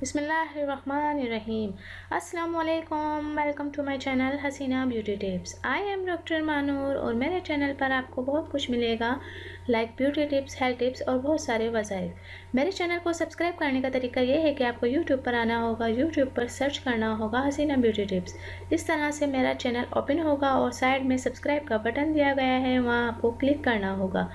बिस्मिल्लाहिर्रहमानिर्रहीम। अस्सलामुअलैकुम, welcome to my channel Hasina beauty tips. I am doctor Manoor और मेरे चैनल पर आपको बहुत कुछ मिलेगा, like beauty tips, health tips और बहुत सारे वसाइल। मेरे चैनल को सब्सक्राइब करने का तरीका ये है कि आपको यूट्यूब पर आना होगा, यूट्यूब पर सर्च करना होगा हसीना ब्यूटी टिप्स। इस तरह से मेरा चैनल ओपन होगा और साइड में सब्सक्राइब का बटन दिया गया है, वहाँ आपको क्लिक करना होगा।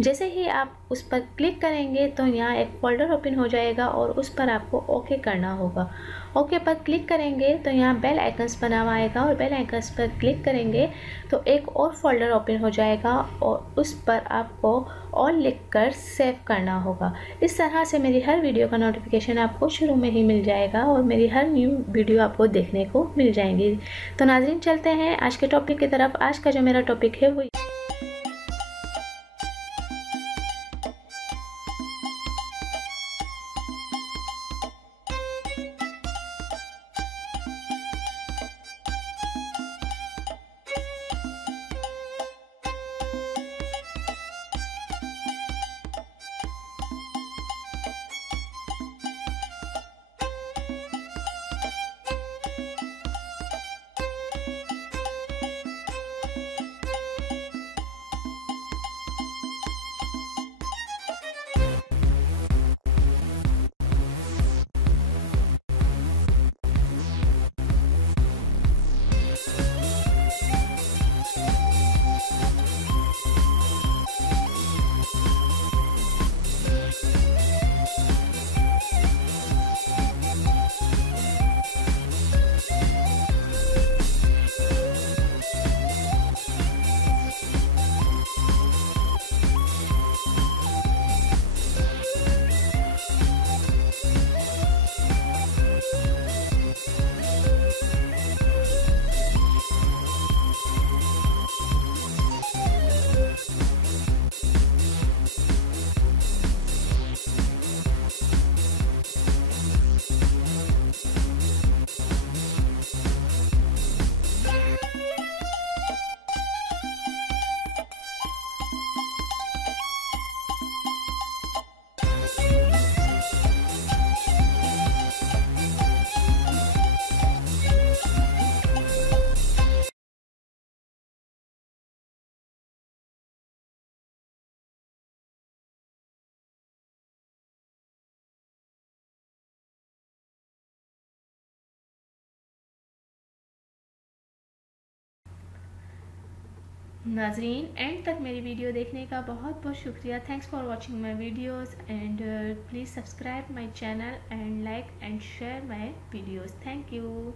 जैसे ही आप उस पर क्लिक करेंगे तो यहाँ एक फोल्डर ओपन हो जाएगा और उस पर आपको ओके करना होगा। ओके पर क्लिक करेंगे तो यहाँ बेल आइकन्स बना हुआ आएगा और बेल आइकन्स पर क्लिक करेंगे तो एक और फोल्डर ओपन हो जाएगा और उस पर आपको ऑल लिखकर सेव करना होगा। इस तरह से मेरी हर वीडियो का नोटिफिकेशन आपको शुरू में ही मिल जाएगा और मेरी हर न्यू वीडियो आपको देखने को मिल जाएंगी। तो नाज़रीन, चलते हैं आज के टॉपिक की तरफ। आज का जो मेरा टॉपिक है वो नाज़रीन, एंड तक मेरी वीडियो देखने का बहुत बहुत शुक्रिया। Thanks for watching my videos and please subscribe my channel and like and share my videos. Thank you.